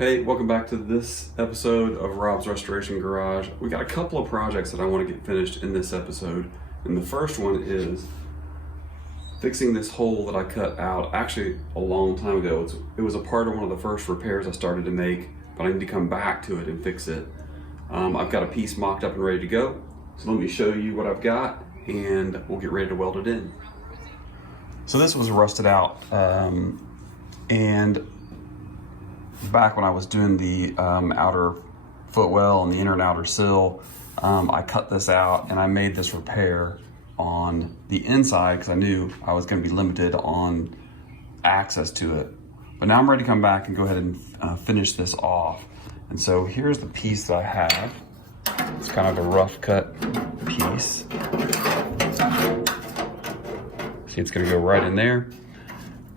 Hey, welcome back to this episode of Rob's Restoration Garage. We got a couple of projects that I want to get finished in this episode. And the first one is fixing this hole that I cut out actually a long time ago. It was a part of one of the first repairs I started to make, but I need to come back to it and fix it. I've got a piece mocked up and ready to go. So let me show you what I've got and we'll get ready to weld it in. So this was rusted out and back when I was doing the outer footwell and the inner and outer sill, I cut this out and I made this repair on the inside because I knew I was going to be limited on access to it. But now I'm ready to come back and go ahead and finish this off. And so here's the piece that I have. It's kind of a rough cut piece. See, it's going to go right in there.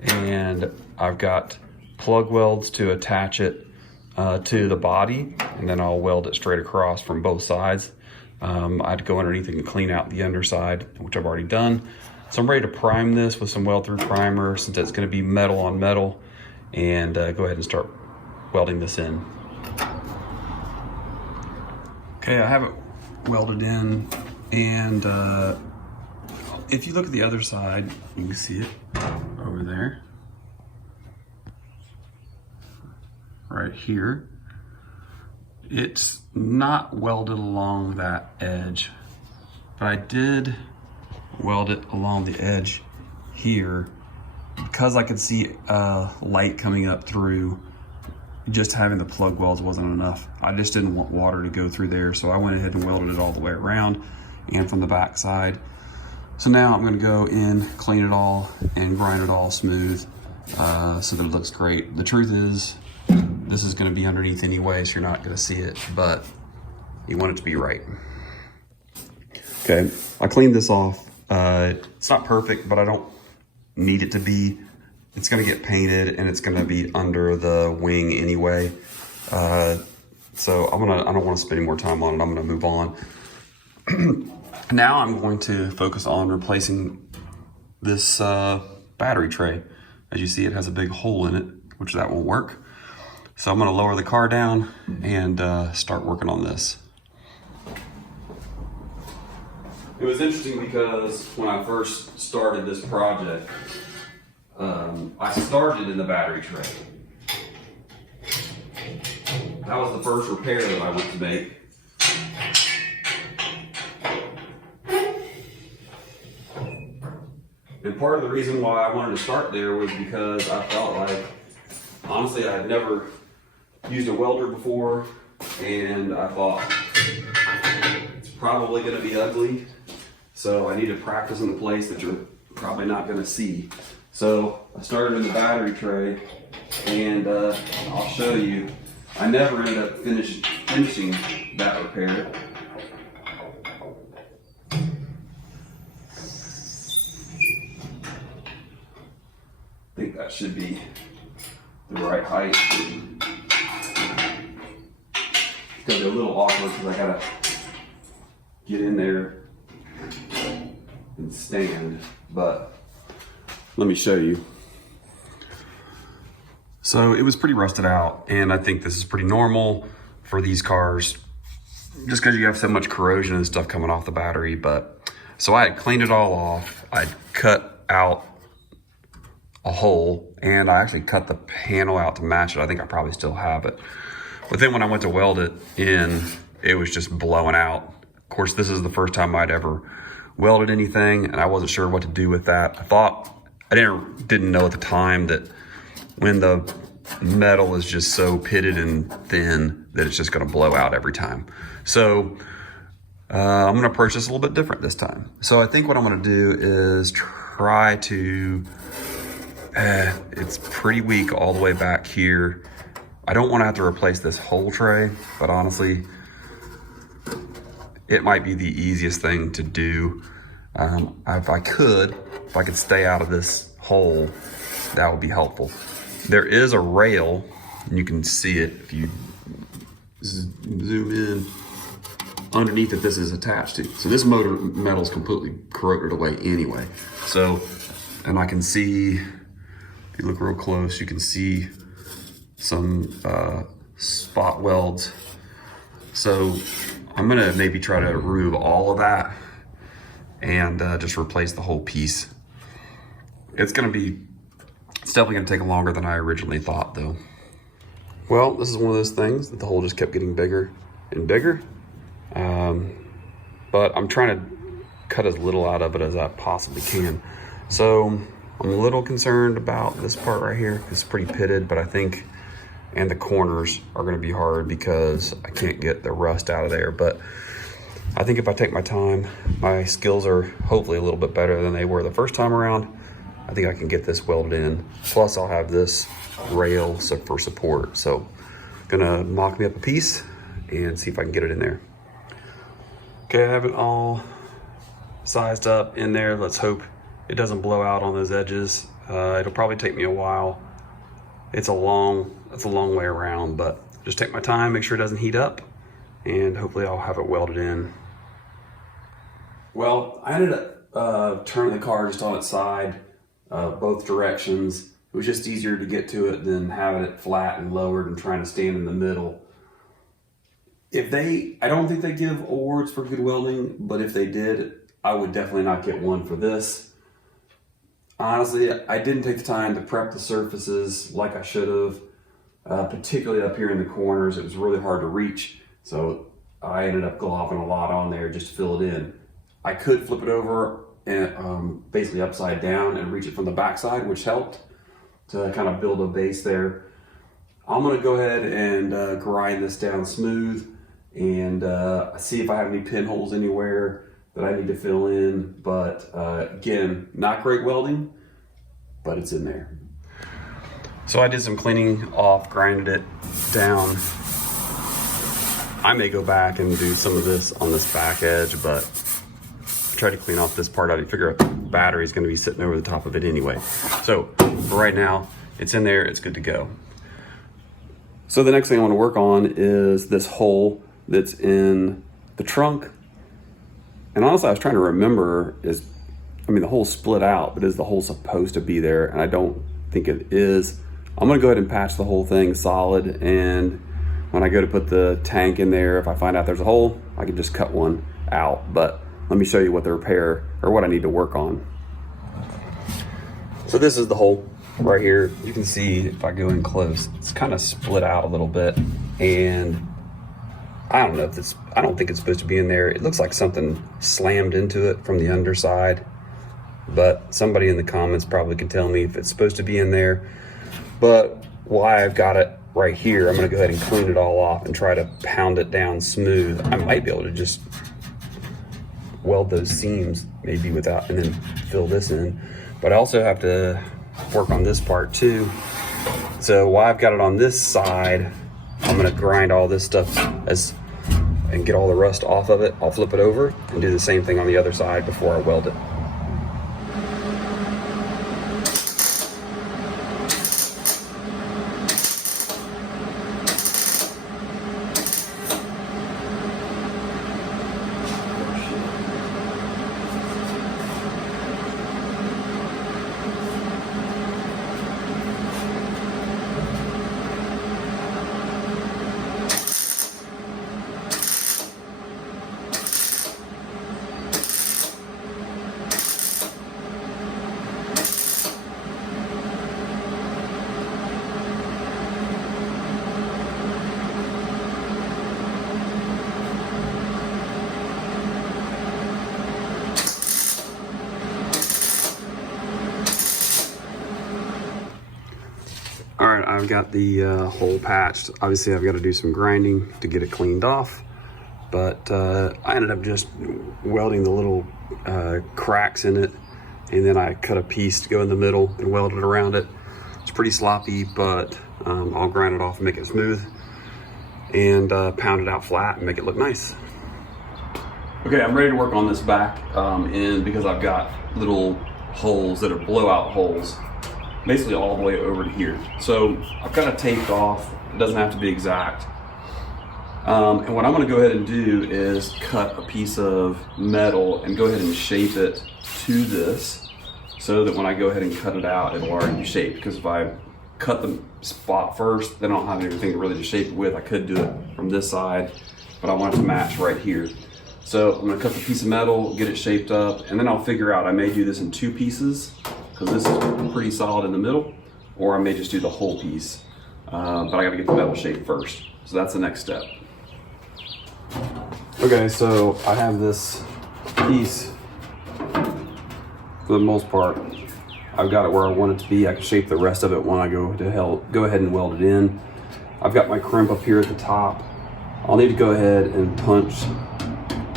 And I've got plug welds to attach it to the body, and then I'll weld it straight across from both sides. I had to go underneath and clean out the underside, which I've already done. So I'm ready to prime this with some weld through primer since it's going to be metal on metal, and go ahead and start welding this in. Okay, I have it welded in, and if you look at the other side, you can see it over there. Right here, it's not welded along that edge, but I did weld it along the edge here because I could see light coming up through. Just having the plug welds wasn't enough. I just didn't want water to go through there, so I went ahead and welded it all the way around and from the back side. So now I'm going to go in, clean it all, and grind it all smooth so that it looks great. The truth is, this is going to be underneath anyway, so you're not going to see it, but you want it to be right. Okay, I cleaned this off. It's not perfect, but I don't need it to be. It's going to get painted, and it's going to be under the wing anyway. So I don't want to spend any more time on it. I'm going to move on. Now I'm going to focus on replacing this battery tray. As you see, it has a big hole in it, which that won't work. So I'm going to lower the car down and start working on this. It was interesting because when I first started this project, I started in the battery tray. That was the first repair that I went to make. And part of the reason why I wanted to start there was because I felt like, honestly, I had never used a welder before, and I thought it's probably going to be ugly, so I need to practice in a place that you're probably not going to see. So I started in the battery tray, and I'll show you. I never ended up finishing that repair. I think that should be the right height. It's gonna be a little awkward because I gotta get in there and stand, but let me show you. So it was pretty rusted out, and I think this is pretty normal for these cars just because you have so much corrosion and stuff coming off the battery. But so I had cleaned it all off. I cut out a hole, and I actually cut the panel out to match it. I think I probably still have it. But then when I went to weld it in, it was just blowing out. Of course, this is the first time I'd ever welded anything, and I wasn't sure what to do with that. I didn't know at the time that when the metal is just so pitted and thin that it's just gonna blow out every time. So I'm gonna approach this a little bit different this time. So I think what I'm gonna do is try to, it's pretty weak all the way back here. I don't wanna have to replace this whole tray, but honestly, it might be the easiest thing to do. If I could stay out of this hole, that would be helpful. There is a rail, and you can see it if you zoom in underneath that this is attached to. So this metal is completely corroded away anyway. So, and I can see, if you look real close, you can see some spot welds. So I'm gonna maybe try to remove all of that and just replace the whole piece. It's definitely gonna take longer than I originally thought though. Well, this is one of those things that the hole just kept getting bigger and bigger. But I'm trying to cut as little out of it as I possibly can. So I'm a little concerned about this part right here. It's pretty pitted, but I think, and the corners are gonna be hard because I can't get the rust out of there. But I think if I take my time, my skills are hopefully a little bit better than they were the first time around. I think I can get this welded in. Plus I'll have this rail for support. So gonna mock me up a piece and see if I can get it in there. Okay, I have it all sized up in there. Let's hope it doesn't blow out on those edges. It'll probably take me a while. It's a long way around, but just take my time, make sure it doesn't heat up, and hopefully I'll have it welded in. Well, I ended up turning the car just on its side, both directions. It was just easier to get to it than having it flat and lowered and trying to stand in the middle. I don't think they give awards for good welding, but if they did, I would definitely not get one for this. Honestly, I didn't take the time to prep the surfaces like I should have, particularly up here in the corners. It was really hard to reach, so I ended up glopping a lot on there just to fill it in. I could flip it over and basically upside down and reach it from the backside, which helped to kind of build a base there. I'm gonna go ahead and grind this down smooth and see if I have any pinholes anywhere that I need to fill in. But again, not great welding, but it's in there. So I did some cleaning off, grinded it down. I may go back and do some of this on this back edge, but try to clean off this part out. You figure out the battery's gonna be sitting over the top of it anyway. So for right now, it's in there, it's good to go. So the next thing I wanna work on is this hole that's in the trunk. And honestly, I was trying to remember the hole's split out, but is the hole supposed to be there? And I don't think it is. I'm gonna go ahead and patch the whole thing solid, and when I go to put the tank in there, if I find out there's a hole, I can just cut one out. But let me show you what the repair, or what I need to work on. So this is the hole right here. You can see if I go in close, it's kind of split out a little bit, and I don't think it's supposed to be in there. It looks like something slammed into it from the underside, but somebody in the comments probably can tell me if it's supposed to be in there. But why I've got it right here, I'm gonna go ahead and clean it all off and try to pound it down smooth. I might be able to just weld those seams maybe without, and then fill this in. But I also have to work on this part too. So while I've got it on this side, I'm gonna grind all this stuff and get all the rust off of it. I'll flip it over and do the same thing on the other side before I weld it. All right, I've got the hole patched. Obviously, I've got to do some grinding to get it cleaned off, but I ended up just welding the little cracks in it, and then I cut a piece to go in the middle and weld it around it. It's pretty sloppy, but I'll grind it off and make it smooth, and pound it out flat and make it look nice. Okay, I'm ready to work on this back end because I've got little holes that are blowout holes, basically all the way over to here. So I've got it taped off. It doesn't have to be exact. And what I'm gonna go ahead and do is cut a piece of metal and go ahead and shape it to this so that when I go ahead and cut it out, it'll already be shaped. Because if I cut the spot first, then I don't have anything to really to shape it with. I could do it from this side, but I want it to match right here. So I'm gonna cut the piece of metal, get it shaped up, and then I'll figure out, I may do this in 2 pieces, because this is pretty solid in the middle, or I may just do the whole piece. But I gotta get the metal shaped first. So that's the next step. Okay, so I have this piece, for the most part, I've got it where I want it to be. I can shape the rest of it when I go ahead and weld it in. I've got my crimp up here at the top. I'll need to go ahead and punch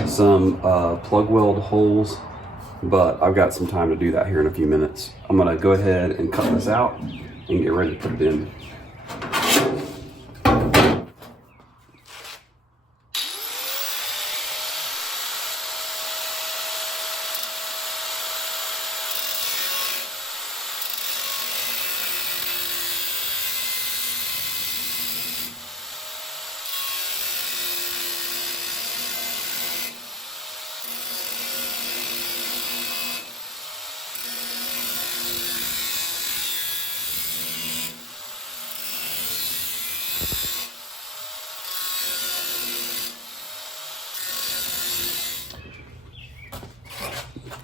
some plug weld holes, but I've got some time to do that here in a few minutes. I'm gonna go ahead and cut this out and get ready to put it in.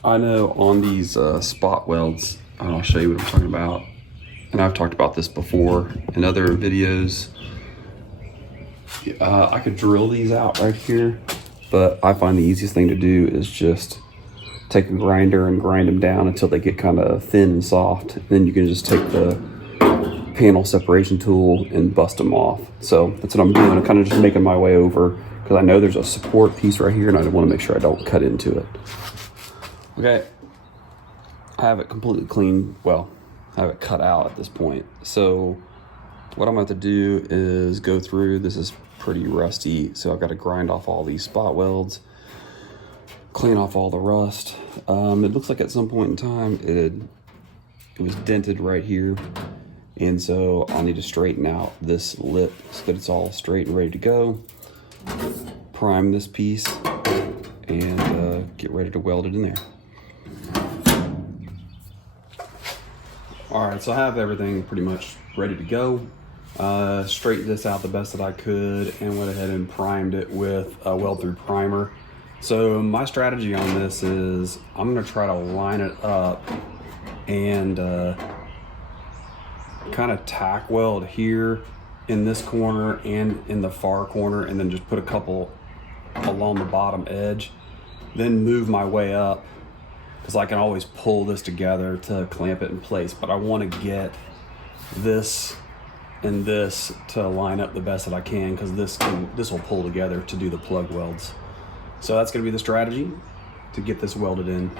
I know on these spot welds, and I'll show you what I'm talking about, and I've talked about this before in other videos, I could drill these out right here, but I find the easiest thing to do is just take a grinder and grind them down until they get kind of thin and soft. And then you can just take the panel separation tool and bust them off. So that's what I'm doing. I'm kind of just making my way over because I know there's a support piece right here and I want to make sure I don't cut into it. Okay, I have it completely clean. Well, I have it cut out at this point. So what I'm going to have to do is go through, this is pretty rusty, so I've got to grind off all these spot welds, clean off all the rust. It looks like at some point in time it was dented right here, and so I'll need to straighten out this lip so that it's all straight and ready to go. Prime this piece and get ready to weld it in there. All right, so I have everything pretty much ready to go. Straightened this out the best that I could and went ahead and primed it with a weld through primer. So my strategy on this is I'm gonna try to line it up and kind of tack weld here in this corner and in the far corner, and then just put a couple along the bottom edge, then move my way up, because I can always pull this together to clamp it in place, but I want to get this and this to line up the best that I can, because this will pull together to do the plug welds. So that's going to be the strategy to get this welded in.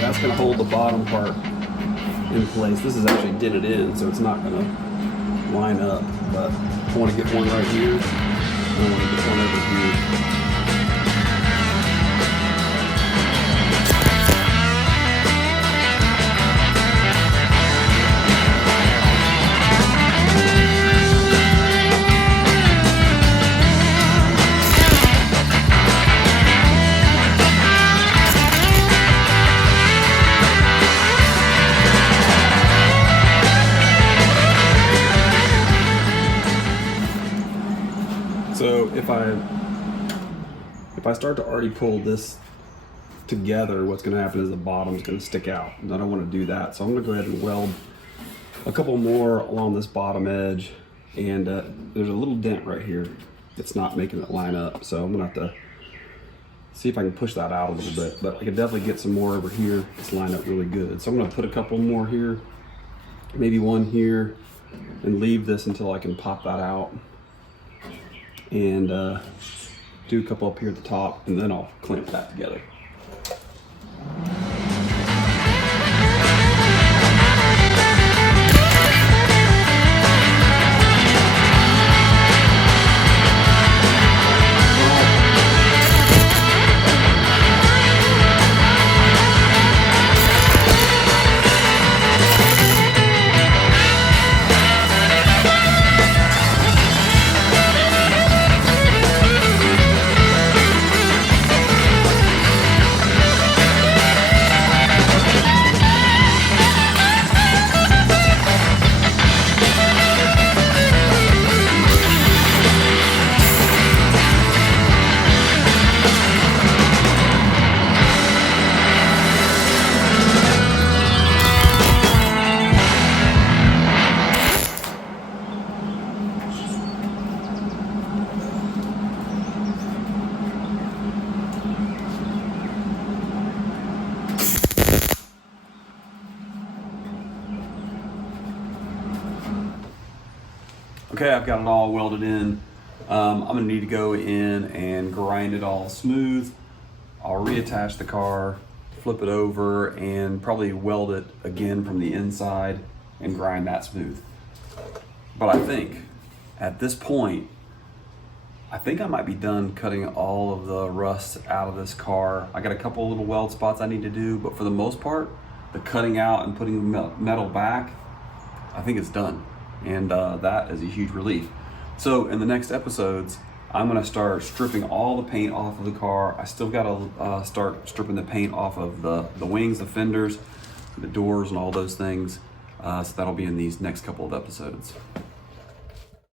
That's going to hold the bottom part in place. This is actually dented in, so it's not going to line up, but I want to get one right here, and I want to get one over here. if I start to already pull this together, what's going to happen is the bottom's going to stick out, and I don't want to do that. So I'm going to go ahead and weld a couple more along this bottom edge, and there's a little dent right here that's not making it line up, so I'm going to have to see if I can push that out a little bit, but I can definitely get some more over here. It's lined up really good. So I'm going to put a couple more here, maybe one here, and leave this until I can pop that out, and do a couple up here at the top, and then I'll clamp that together. Okay, I've got it all welded in. I'm gonna need to go in and grind it all smooth. I'll reattach the car, flip it over, and probably weld it again from the inside and grind that smooth. But I think at this point, I think I might be done cutting all of the rust out of this car. I got a couple little weld spots I need to do, but for the most part, the cutting out and putting the metal back, I think it's done. And that is a huge relief. So in the next episodes, I'm gonna start stripping all the paint off of the car. I still gotta start stripping the paint off of the wings, the fenders, the doors, and all those things. So that'll be in these next couple of episodes.